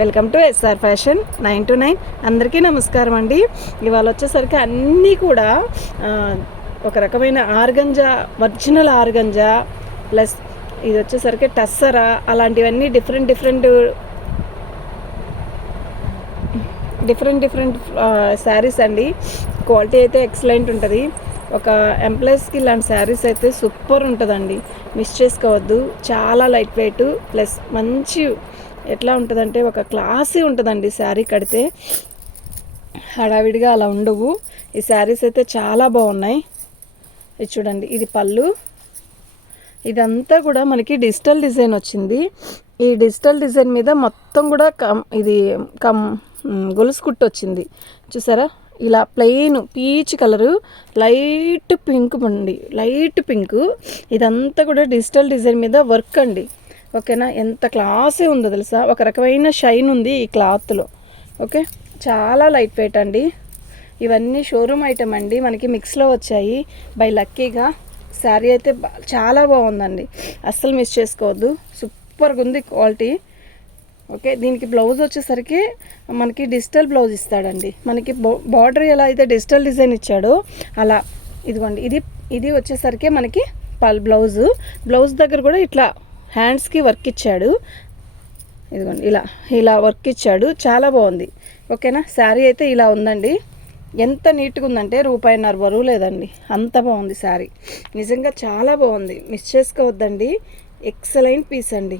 Welcome to SR fashion 9 to 9. అందరికీ నమస్కారం అండి. ఇవాళ వచ్చేసరికి అన్నీ కూడా ఒక రకమైన ఆర్గంజా, ఒరిజినల్ ఆర్గంజా ప్లస్ ఇది వచ్చేసరికి టస్సరా, అలాంటివన్నీ డిఫరెంట్ శారీస్ అండి. క్వాలిటీ అయితే ఎక్సలెంట్ ఉంటుంది. ఒక ఎంప్లాయీస్కి ఇలాంటి శారీస్ అయితే సూపర్ ఉంటుందండి, మిస్ చేసుకోవద్దు. చాలా లైట్ వెయిట్ ప్లస్ మంచి ఎట్లా ఉంటుందంటే ఒక క్లాసీ ఉంటుందండి. శారీ కడితే హడావిడిగా అలా ఉండవు. ఈ శారీస్ అయితే చాలా బాగున్నాయి. ఇది చూడండి, ఇది పళ్ళు. ఇదంతా కూడా మనకి డిజిటల్ డిజైన్ వచ్చింది. ఈ డిజిటల్ డిజైన్ మీద మొత్తం కూడా గొలుసు కుట్టు వచ్చింది. చూసారా, ఇలా plain peach colour, light pink అండి, లైట్ పింక్. ఇదంతా కూడా డిజిటల్ డిజైన్ మీద వర్క్ అండి. ఓకేనా, ఎంత క్లాసీ ఉందో తెలుసా. ఒక రకమైన షైన్ ఉంది ఈ క్లాత్లో. ఓకే, చాలా లైట్ వెయిట్ అండి. ఇవన్నీ షోరూమ్ ఐటమ్ అండి, మనకి మిక్స్లో వచ్చాయి. బై లక్కీగా శారీ అయితే చాలా బాగుందండి, అస్సలు మిస్ చేసుకోవద్దు. సూపర్గా ఉంది క్వాలిటీ. ఓకే, దీనికి బ్లౌజ్ వచ్చేసరికి మనకి డిజిటల్ బ్లౌజ్ ఇస్తాడండి. మనకి బార్డర్ ఎలా అయితే డిజిటల్ డిజైన్ ఇచ్చాడో అలా ఇదిగోండి. ఇది వచ్చేసరికి మనకి బ్లౌజ్ దగ్గర కూడా ఇట్లా హ్యాండ్స్కి వర్క్ ఇచ్చాడు. ఇదిగోండి, ఇలా వర్క్ ఇచ్చాడు. చాలా బాగుంది. ఓకేనా, శారీ అయితే ఇలా ఉందండి. ఎంత నీట్గా ఉందంటే రూపాయిన్నర బరువు లేదండి, అంత బాగుంది శారీ. నిజంగా చాలా బాగుంది, మిస్ చేసుకోవద్దండి. ఎక్సలెంట్ పీస్ అండి.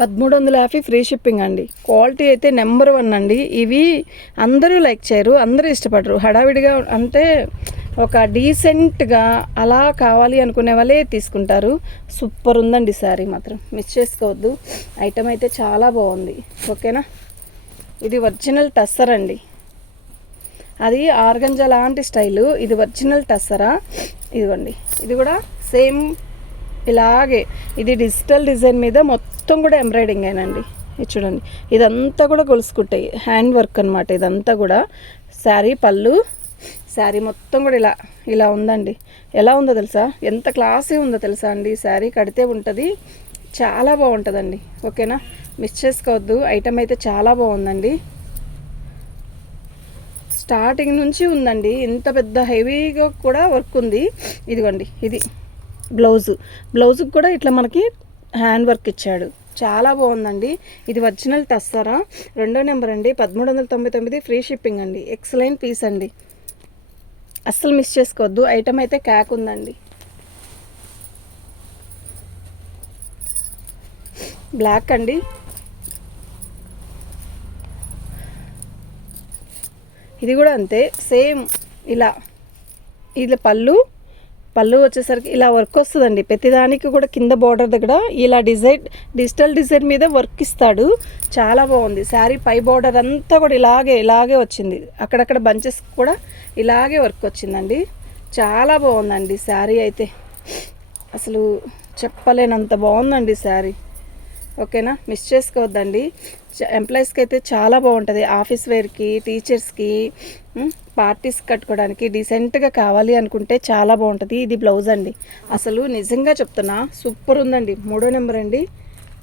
1350 ఫ్రీ షిప్పింగ్ అండి. క్వాలిటీ అయితే నెంబర్ 1 అండి. ఇవి అందరూ లైక్ చేయరు, అందరూ ఇష్టపడరు. హడావిడిగా అంటే ఒక డీసెంట్గా అలా కావాలి అనుకునే వాళ్ళే తీసుకుంటారు. సూపర్ ఉందండి శారీ, మాత్రం మిస్ చేసుకోవద్దు. ఐటమ్ అయితే చాలా బాగుంది. ఓకేనా, ఇది ఒరిజినల్ టస్సర్ అండి. అది ఆర్గంజా లాంటి స్టైలు, ఇది ఒరిజినల్ టస్సరా. ఇదిగోండి, ఇది కూడా సేమ్ ఇలాగే. ఇది డిజిటల్ డిజైన్ మీద మొత్తం కూడా ఎంబ్రాయిడింగ్ అయినండి. ఇది చూడండి, ఇదంతా కూడా గొలుసుకుంటాయి, హ్యాండ్ వర్క్ అనమాట. ఇదంతా కూడా శారీ పళ్ళు, శారీ మొత్తం కూడా ఇలా ఉందండి. ఎలా ఉందో తెలుసా, ఎంత క్లాసీ ఉందో తెలుసా అండి. శారీ కడితే ఉంటుంది, చాలా బాగుంటుందండి. ఓకేనా, మిస్ చేసుకోవద్దు. ఐటమ్ అయితే చాలా బాగుందండి. స్టార్టింగ్ నుంచి ఉందండి, ఇంత పెద్ద హెవీగా కూడా వర్క్ ఉంది. ఇదిగోండి, ఇది బ్లౌజ్కి కూడా ఇట్లా మనకి హ్యాండ్ వర్క్ ఇచ్చాడు. చాలా బాగుందండి. ఇది ఒరిజినల్ టస్సరా, 2వ నెంబర్ అండి. 1399 ఫ్రీ షిప్పింగ్ అండి. ఎక్సలెంట్ పీస్ అండి, అస్సలు మిస్ చేసుకోవద్దు. ఐటమ్ అయితే క్యాక్ ఉందండి. బ్లాక్ అండి. ఇది కూడా అంతే, సేమ్ ఇలా పళ్ళు వచ్చేసరికి ఇలా వర్క్ వస్తుందండి. ప్రతిదానికి కూడా కింద బార్డర్ దగ్గర ఇలా డిజిటల్ డిజైన్ మీద వర్క్ ఇస్తాడు. చాలా బాగుంది శారీ. పై బార్డర్ అంతా కూడా ఇలాగే వచ్చింది. అక్కడక్కడ బంచెస్ కూడా ఇలాగే వర్క్ వచ్చిందండి. చాలా బాగుందండి శారీ అయితే, అసలు చెప్పలేనంత బాగుందండి శారీ. ఓకేనా, మిస్ చేసుకోవద్దండి. ఎంప్లాయీస్కి అయితే చాలా బాగుంటుంది. ఆఫీస్ వేర్కి, టీచర్స్కి, పార్టీస్ కట్టుకోవడానికి డీసెంట్గా కావాలి అనుకుంటే చాలా బాగుంటుంది. ఇది బ్లౌజ్ అండి. అసలు నిజంగా చెప్తున్నా, సూపర్ ఉందండి. 3వ నెంబర్ అండి.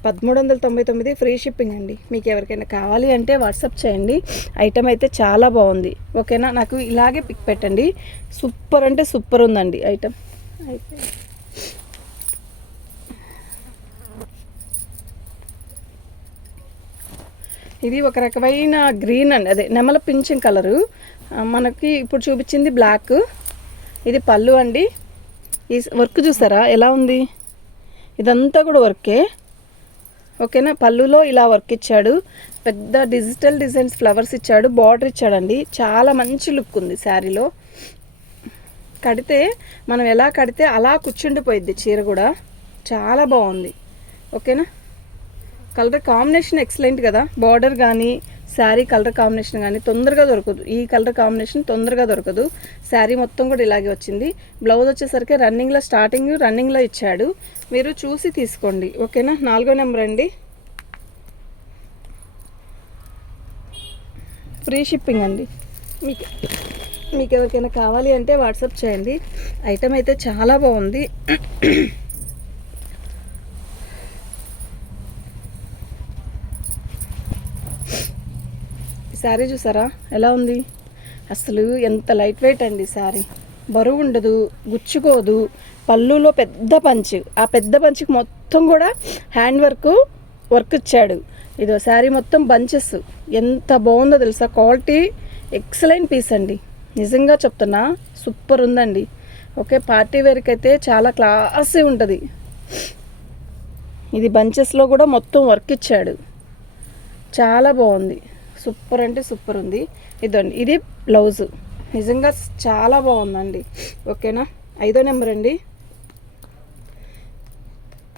1399 ఫ్రీ షిప్పింగ్ అండి. మీకు ఎవరికైనా కావాలి అంటే వాట్సాప్ చేయండి. ఐటమ్ అయితే చాలా బాగుంది. ఓకేనా, నాకు ఇలాగే పిక్ పెట్టండి. సూపర్ అంటే సూపర్ ఉందండి ఐటమ్ అయితే. ఇది ఒక రకమైన గ్రీన్ అండి, అదే నెమల పింఛన్ కలరు. మనకి ఇప్పుడు చూపించింది బ్లాక్. ఇది పళ్ళు అండి. ఈ వర్క్ చూసారా ఎలా ఉంది, ఇదంతా కూడా వర్కే. ఓకేనా, పళ్ళులో ఇలా వర్క్ ఇచ్చాడు. పెద్ద డిజిటల్ డిజైన్స్ ఫ్లవర్స్ ఇచ్చాడు, బార్డర్ ఇచ్చాడండి. చాలా మంచి లుక్ ఉంది శారీలో. కడితే మనం ఎలా కడితే అలా కూర్చుండిపోయిద్ది చీర కూడా. చాలా బాగుంది. ఓకేనా, కలర్ కాంబినేషన్ ఎక్సలెంట్ కదా. బార్డర్ కానీ శారీ కలర్ కాంబినేషన్ కానీ తొందరగా దొరకదు. ఈ కలర్ కాంబినేషన్ తొందరగా దొరకదు. శారీ మొత్తం కూడా ఇలాగే వచ్చింది. బ్లౌజ్ వచ్చేసరికి రన్నింగ్లో ఇచ్చాడు. మీరు చూసి తీసుకోండి. ఓకేనా, 4వ నెంబర్ అండి. ఫ్రీ షిప్పింగ్ అండి. మీకు ఎవరికైనా కావాలి అంటే వాట్సాప్ చేయండి. ఐటమ్ అయితే చాలా బాగుంది. శారీ చూసారా ఎలా ఉంది? అసలు ఎంత లైట్ వెయిట్ అండి శారీ, బరువు ఉండదు, గుచ్చుకోదు. పళ్ళులో పెద్ద పంచ్, ఆ పెద్ద పంచ్కి మొత్తం కూడా హ్యాండ్ వర్క్ ఇచ్చాడు. ఇదో శారీ మొత్తం బంచెస్, ఎంత బాగుందో తెలుసా? క్వాలిటీ ఎక్సలెంట్ పీస్ అండి, నిజంగా చెప్తున్నా సూపర్ ఉందండి. ఓకే, పార్టీ వేర్కి అయితే చాలా క్లాసీ ఉంటుంది. ఇది బంచెస్లో కూడా మొత్తం వర్క్ ఇచ్చాడు, చాలా బాగుంది. సూపర్ అంటే సూపర్ ఉంది. ఇదండి, ఇది బ్లౌజు, నిజంగా చాలా బాగుందండి. ఓకేనా, 5వ నెంబర్ అండి.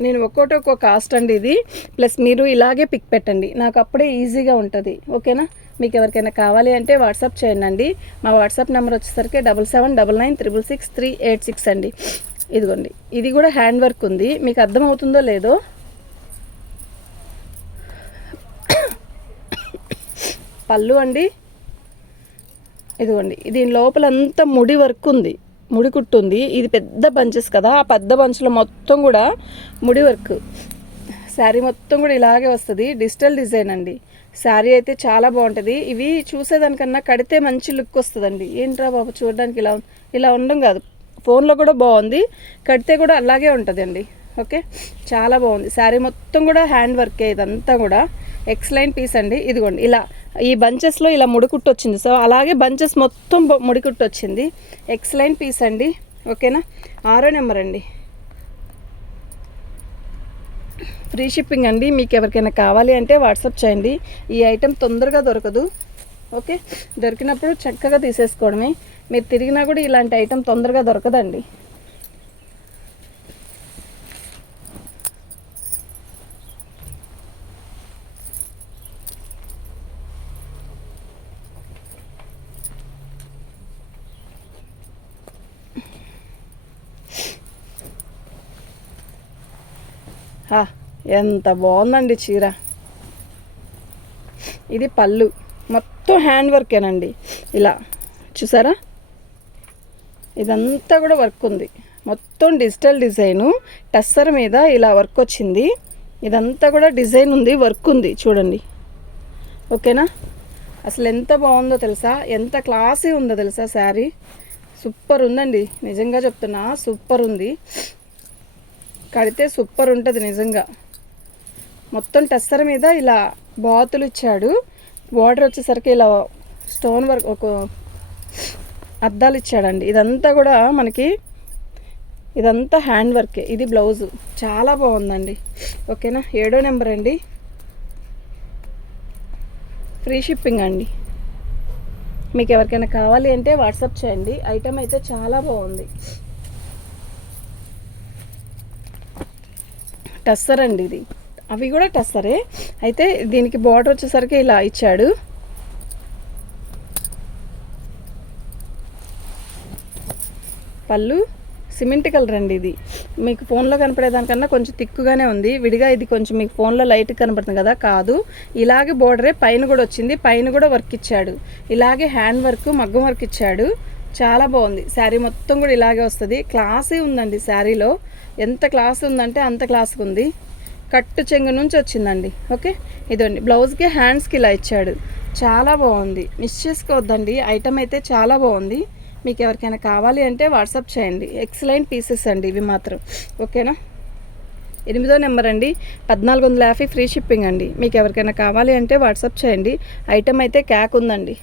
నేను ఒక్కో కాస్ట్ అండి ఇది, ప్లస్ మీరు ఇలాగే పిక్ పెట్టండి, నాకు అప్పుడే ఈజీగా ఉంటుంది. ఓకేనా, మీకు ఎవరికైనా కావాలి అంటే వాట్సాప్ చేయండి అండి. మా వాట్సాప్ నెంబర్ వచ్చేసరికి 7799666386 అండి. ఇదిగోండి, ఇది కూడా హ్యాండ్ వర్క్ ఉంది, మీకు అర్థమవుతుందో లేదో. పళ్ళు అండి, ఇదిగోండి, దీని లోపలంతా ముడి వర్క్ ఉంది, ముడి కుట్టు ఉంది. ఇది పెద్ద బంచెస్ కదా, ఆ పెద్ద బంచ్లో మొత్తం కూడా ముడి వర్క్. శారీ మొత్తం కూడా ఇలాగే వస్తుంది, డిజిటల్ డిజైన్ అండి. శారీ అయితే చాలా బాగుంటుంది. ఇవి చూసేదానికన్నా కడితే మంచి లుక్ వస్తుందండి. ఏంట్రా బాబు చూడడానికి ఇలా ఉండడం కాదు, ఫోన్లో కూడా బాగుంది, కడితే కూడా అలాగే ఉంటుందండి. ఓకే, చాలా బాగుంది. శారీ మొత్తం కూడా హ్యాండ్ వర్కే, ఇదంతా కూడా ఎక్సలెంట్ పీస్ అండి. ఇదిగోండి, ఇలా ఈ బంచెస్లో ఇలా ముడికుట్టు వచ్చింది, సో అలాగే బంచెస్ మొత్తం ముడికుట్టు వచ్చింది, ఎక్సలెంట్ పీస్ అండి. ఓకేనా, 6వ నెంబర్ అండి. ఫ్రీ షిప్పింగ్ అండి, మీకు ఎవరికైనా కావాలి అంటే వాట్సాప్ చేయండి. ఈ ఐటెం తొందరగా దొరకదు. ఓకే, దొరికినప్పుడు చక్కగా తీసేసుకోవడమే. మీరు తిరిగినా కూడా ఇలాంటి ఐటెం తొందరగా దొరకదండి. ఎంత బాగుందండి చీర. ఇది పళ్ళు, మొత్తం హ్యాండ్ వర్కేనండి. ఇలా చూసారా, ఇదంతా కూడా వర్క్ ఉంది, మొత్తం డిజిటల్ డిజైను. టస్సర్ మీద ఇలా వర్క్ వచ్చింది, ఇదంతా కూడా డిజైన్ ఉంది, వర్క్ ఉంది చూడండి. ఓకేనా, అసలు ఎంత బాగుందో తెలుసా, ఎంత క్లాసీ ఉందో తెలుసా శారీ. సూపర్ ఉందండి, నిజంగా చెప్తున్నా సూపర్ ఉంది. కడితే సూపర్ ఉంటుంది నిజంగా. మొత్తం టస్సర్ మీద ఇలా బాతులు ఇచ్చాడు, బార్డర్ వచ్చేసరికి ఇలా స్టోన్ వర్క్, ఒక అద్దాలు ఇచ్చాడండి. ఇదంతా కూడా మనకి ఇదంతా హ్యాండ్ వర్కే. ఇది బ్లౌజు, చాలా బాగుందండి. ఓకేనా, 7వ నెంబర్ అండి. ఫ్రీ షిప్పింగ్ అండి, మీకు ఎవరికైనా కావాలి అంటే వాట్సాప్ చేయండి. ఐటెం అయితే చాలా బాగుంది. టస్సర్ అండి ఇది, అవి కూడా టస్సరే, అయితే దీనికి బార్డర్ వచ్చేసరికి ఇలా ఇచ్చాడు. పళ్ళు సిమెంట్ కలర్ అండి, ఇది మీకు ఫోన్లో కనపడేదానికన్నా కొంచెం తిక్కుగానే ఉంది, విడిగా ఇది కొంచెం మీకు ఫోన్లో లైట్ కనపడుతుంది కదా, కాదు ఇలాగే బోర్డరే పైన కూడా వచ్చింది, పైన కూడా వర్క్ ఇచ్చాడు, ఇలాగే హ్యాండ్ వర్క్ మగ్గం వర్క్ ఇచ్చాడు, చాలా బాగుంది. శారీ మొత్తం కూడా ఇలాగే వస్తుంది, క్లాసీ ఉందండి. శారీలో ఎంత క్లాస్ ఉందంటే అంత క్లాస్గా ఉంది, కట్టు చెంగు నుంచి వచ్చిందండి. ఓకే, ఇదండి బ్లౌజ్కి హ్యాండ్స్కి ఇలా ఇచ్చాడు, చాలా బాగుంది, మిస్ చేసుకోవద్దండి. ఐటమ్ అయితే చాలా బాగుంది. మీకు ఎవరికైనా కావాలి అంటే వాట్సాప్ చేయండి, ఎక్సలెంట్ పీసెస్ అండి ఇవి మాత్రం. ఓకేనా, 8వ నెంబర్ అండి. 1450 ఫ్రీ షిప్పింగ్ అండి. మీకు ఎవరికైనా కావాలి అంటే వాట్సాప్ చేయండి. ఐటమ్ అయితే క్యాక్ ఉందండి.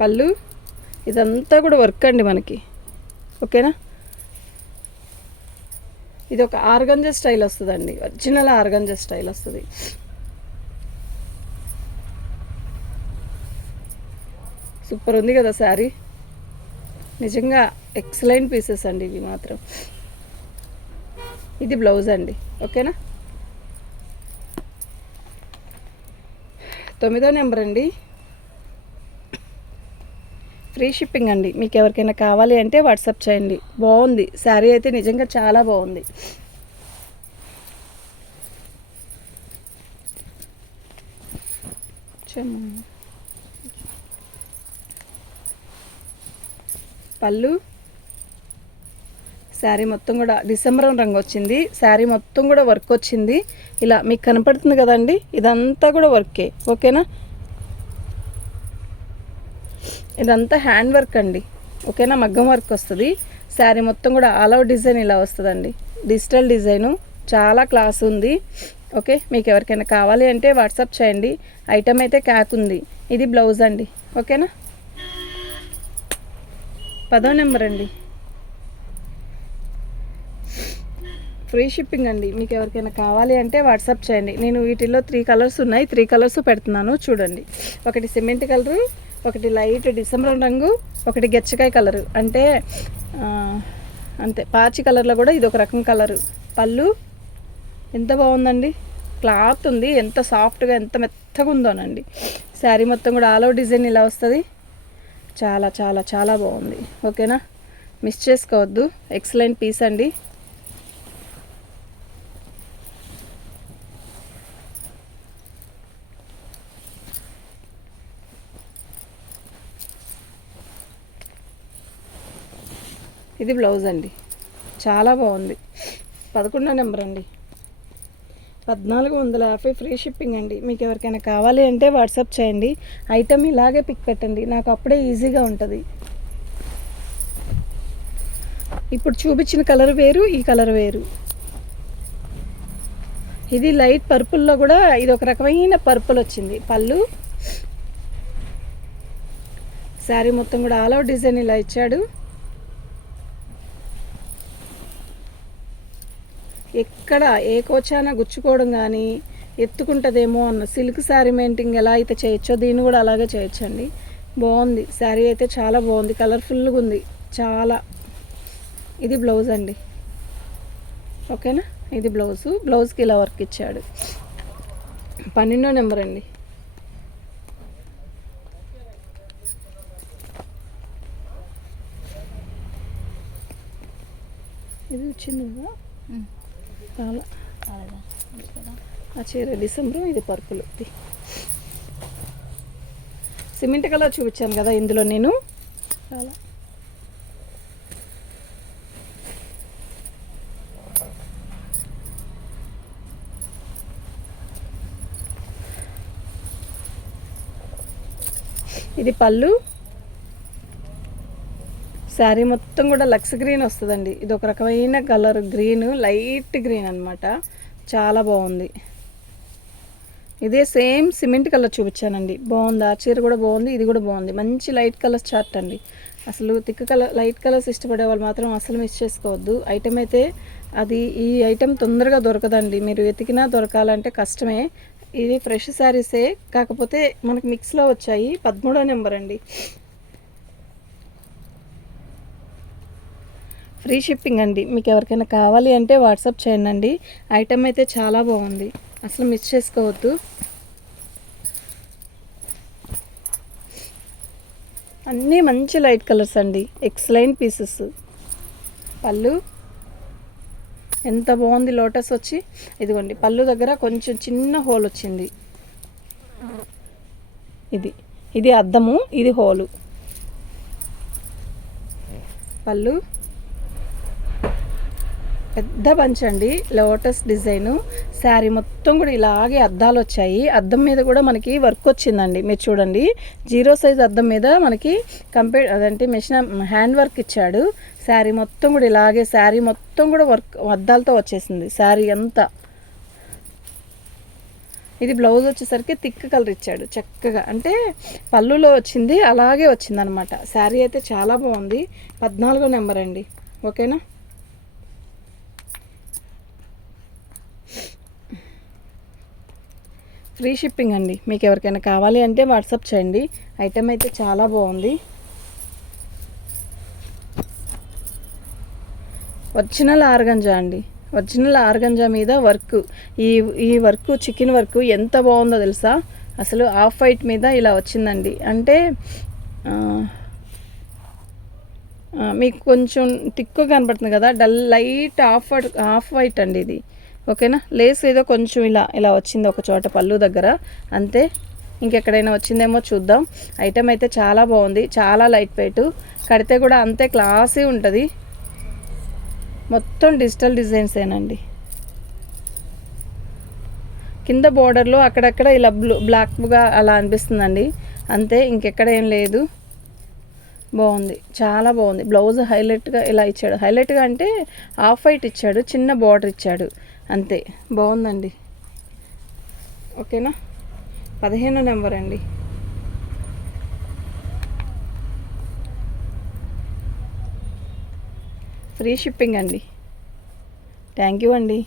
పళ్ళు ఇదంతా కూడా వర్క్ అండి మనకి. ఓకేనా, ఇది ఒక ఆర్గంజా స్టైల్ వస్తుందండి, ఒరిజినల్ ఆర్గంజా స్టైల్ వస్తుంది. సూపర్ ఉంది కదా శారీ, నిజంగా ఎక్సలెంట్ పీసెస్ అండి ఇవి మాత్రం. ఇది బ్లౌజ్ అండి. ఓకేనా, 9వ నెంబర్ అండి. ఫ్రీ షిప్పింగ్ అండి. మీకు ఎవరికైనా కావాలి అంటే వాట్సాప్ చేయండి. బాగుంది శారీ అయితే, నిజంగా చాలా బాగుంది. పళ్ళు, శారీ మొత్తం కూడా డిసెంబర్ రంగు వచ్చింది. శారీ మొత్తం కూడా వర్క్ వచ్చింది. ఇలా మీకు కనపడుతుంది కదండి, ఇదంతా కూడా వర్కే. ఓకేనా, ఇదంతా హ్యాండ్ వర్క్ అండి. ఓకేనా, మగ్గం వర్క్ వస్తుంది. శారీ మొత్తం కూడా ఆల్ ఓవర్ డిజైన్ ఇలా వస్తుందండి. డిజిటల్ డిజైను చాలా క్లాస్ ఉంది. ఓకే, మీకు ఎవరికైనా కావాలి అంటే వాట్సాప్ చేయండి. ఐటమ్ అయితే క్యాక్ ఉంది. ఇది బ్లౌజ్ అండి. ఓకేనా, 10వ నెంబర్ అండి. ఫ్రీ షిప్పింగ్ అండి. మీకు ఎవరికైనా కావాలి అంటే వాట్సాప్ చేయండి. నేను వీటిల్లో 3 కలర్స్ ఉన్నాయి. 3 కలర్స్ పెడుతున్నాను చూడండి. ఒకటి సిమెంట్ కలరు, ఒకటి లైట్ డిసెంబర్ రంగు, ఒకటి గెచ్చకాయ కలరు, అంటే అంతే పాచి కలర్లో కూడా ఇది ఒక రకం కలరు. పళ్ళు ఎంత బాగుందండి, క్లాత్ ఉంది, ఎంత సాఫ్ట్గా ఎంత మెత్తగా ఉందోనండి. శారీ మొత్తం కూడా ఆల్ ఓవర్ డిజైన్ ఇలా వస్తుంది. చాలా చాలా చాలా బాగుంది. ఓకేనా, మిస్ చేసుకోవద్దు. ఎక్సలెంట్ పీస్ అండి. ఇది బ్లౌజ్ అండి, చాలా బాగుంది. 11వ నెంబర్ అండి. 1450 ఫ్రీ షిప్పింగ్ అండి. మీకు ఎవరికైనా కావాలి అంటే వాట్సాప్ చేయండి. ఐటమ్ ఇలాగే పిక్ పెట్టండి, నాకు అప్పుడే ఈజీగా ఉంటుంది. ఇప్పుడు చూపించిన కలర్ వేరు, ఈ కలర్ వేరు. ఇది లైట్ పర్పుల్లో కూడా ఇది ఒక రకమైన పర్పుల్ వచ్చింది. పళ్ళు, శారీ మొత్తం కూడా ఆల్ ఓవర్ డిజైన్ ఇలా ఇచ్చాడు. ఎక్కడ ఏ కోచాన గుచ్చుకోవడం కానీ ఎత్తుకుంటుందేమో అన్న సిల్క్ శారీ మెయింటింగ్ ఎలా అయితే చేయొచ్చో దీన్ని కూడా అలాగే చేయొచ్చండి. బాగుంది, శారీ అయితే చాలా బాగుంది, కలర్ఫుల్గా ఉంది చాలా. ఇది బ్లౌజ్ అండి. ఓకేనా, ఇది బ్లౌజ్కి ఇలా వర్క్ ఇచ్చాడు. 12వ నెంబర్ అండి. ఇది వచ్చింది కదా చాలా, ఆ చీర డిసెంబర్, ఇది పర్పుల్. సిమెంట్ కలర్ చూపించాను కదా ఇందులో నేను. చాలా ఇది పళ్ళు, శారీ మొత్తం కూడా లక్స్ గ్రీన్ వస్తుందండి. ఇది ఒక రకమైన కలర్ గ్రీన్, లైట్ గ్రీన్ అనమాట. చాలా బాగుంది. ఇదే సేమ్ సిమెంట్ కలర్ చూపించానండి, బాగుంది. ఆ చీర కూడా బాగుంది, ఇది కూడా బాగుంది. మంచి లైట్ కలర్స్ చార్ట్ అండి. అసలు థిక్ కలర్ లైట్ కలర్స్ ఇష్టపడే వాళ్ళు మాత్రం అసలు మిస్ చేసుకోవద్దు. ఐటమ్ అయితే అది ఈ ఐటమ్ తొందరగా దొరకదండి, మీరు వెతికినా దొరకాలంటే కష్టమే. ఇది ఫ్రెష్ శారీసే, కాకపోతే మనకు మిక్స్లో వచ్చాయి. 13వ నెంబర్ అండి. ఫ్రీ షిప్పింగ్ అండి. మీకు ఎవరికైనా కావాలి అంటే వాట్సాప్ చేయండి. ఐటమ్ అయితే చాలా బాగుంది, అసలు మిస్ చేసుకోవద్దు. అన్నీ మంచి లైట్ కలర్స్ అండి, ఎక్సలెంట్ పీసెస్. పళ్ళు ఎంత బాగుంది, లోటస్ వచ్చి ఇదిగోండి పళ్ళు దగ్గర కొంచెం చిన్న హోల్ వచ్చింది. ఇది అద్దము, ఇది హోలు. పళ్ళు పెద్ద బంచ్ అండి, లోటస్ డిజైను. శారీ మొత్తం కూడా ఇలాగే అద్దాలు వచ్చాయి. అద్దం మీద కూడా మనకి వర్క్ వచ్చిందండి. మీరు చూడండి, 0 సైజ్ అద్దం మీద మనకి అదంటే మెషిన్ హ్యాండ్ వర్క్ ఇచ్చాడు. శారీ మొత్తం కూడా ఇలాగే, శారీ మొత్తం కూడా వర్క్ అద్దాలతో వచ్చేసింది శారీ అంతా. ఇది బ్లౌజ్ వచ్చేసరికి థిక్ కలర్ ఇచ్చాడు చక్కగా, అంటే పళ్ళులో వచ్చింది అలాగే వచ్చిందనమాట. శారీ అయితే చాలా బాగుంది. 14వ నెంబర్ అండి. ఓకేనా, ఫ్రీ షిప్పింగ్ అండి. మీకు ఎవరికైనా కావాలి అంటే వాట్సాప్ చేయండి. ఐటమ్ అయితే చాలా బాగుంది. ఒరిజినల్ ఆర్గంజా అండి, ఒరిజినల్ ఆర్గంజా మీద వర్క్. ఈ వర్క్ చికెన్ వర్క్ ఎంత బాగుందో తెలుసా. అసలు ఆఫ్ వైట్ మీద ఇలా వచ్చిందండి. అంటే మీకు కొంచెం థిక్గా కనబడుతుంది కదా, లైట్ ఆఫ్ వైట్ అండి ఇది. ఓకేనా, లేస్ ఏదో కొంచెం ఇలా వచ్చింది ఒక చోట పళ్ళు దగ్గర, అంతే. ఇంకెక్కడైనా వచ్చిందేమో చూద్దాం. ఐటమ్ అయితే చాలా బాగుంది, చాలా లైట్ వెయిట్, కడితే కూడా అంతే క్లాసీ ఉంటుంది. మొత్తం డిజిటల్ డిజైన్సేనండి. కింద బోర్డర్లో అక్కడక్కడ ఇలా బ్లాక్గా అలా అనిపిస్తుందండి, అంతే, ఇంకెక్కడ ఏం లేదు. బాగుంది, చాలా బాగుంది. బ్లౌజ్ హైలైట్గా ఇలా ఇచ్చాడు, హైలైట్గా అంటే ఆఫ్ వైట్ ఇచ్చాడు, చిన్న బార్డర్ ఇచ్చాడు, అంతే. బాగుందండి. ఓకేనా, 15 నెంబర్ అండి. ఫ్రీ షిప్పింగ్ అండి. థ్యాంక్ యూ అండి.